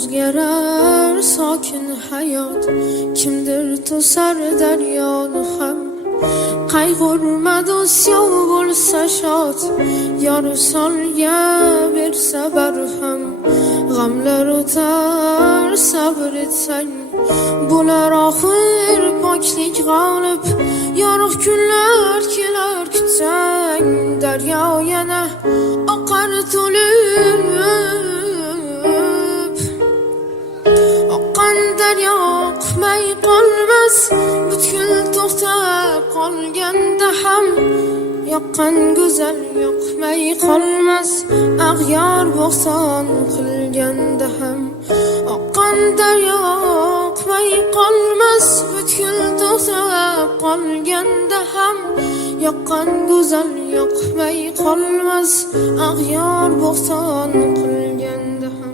o'zgarar sokin hayot, kimdir to'sar daryoni ham. Qayg'urma do'st, yov bo'lsa shod, yor solga bersa barham. G'amlar o'tar, sabr etsang, bo'lar oxir poklik g'olib. Yorug' kunlar kelar kutsang, daryo yana oqar to'lib. Oqqan daryo oqmay qolmas, butkul to'xtab qolganda ham. Yoqqan go'zal yoqmay qolmas, ag'yor bo'xton qilganda ham. Oqqan daryo oqmay qolmas, butkul to'xtab qolganda ham. Yoqqan go'zal yoqmay qolmas, ag'yor bo'xton qilganda ham.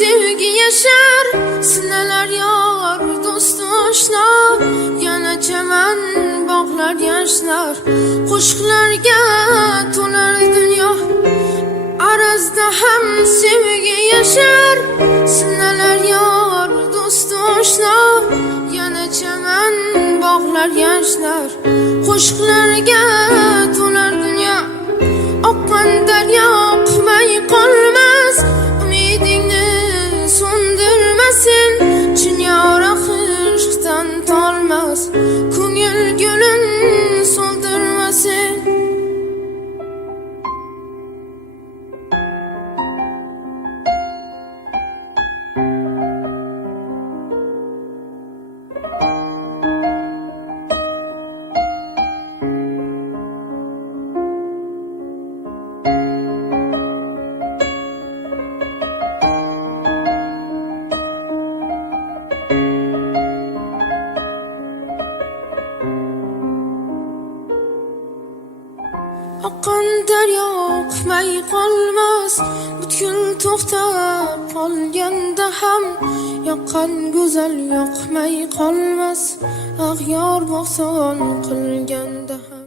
Sevgi yaşar, sinalar yor, do'st oshno. Yana chaman bog'lar yoshlar, qo'shiqlarga to'lar dunyo. Arazda ham sevgi yashar, sinalar yor, do'st oshno. Yana chaman bog'lar yoshlar, qo'shiqlarga to'lar dunyo. Oqqan daryo oqmay qolmas, umidingni so'ndirmasin. Chin yor oxirdan tolmas, ko'ngil gulin so'ldirmasin. Oqqan daryo oqmay qolmas, butkul to'xtab qolganda ham. Yoqqan go'zal yoqmay qolmas, ag'yor bo'xton qilganda ham.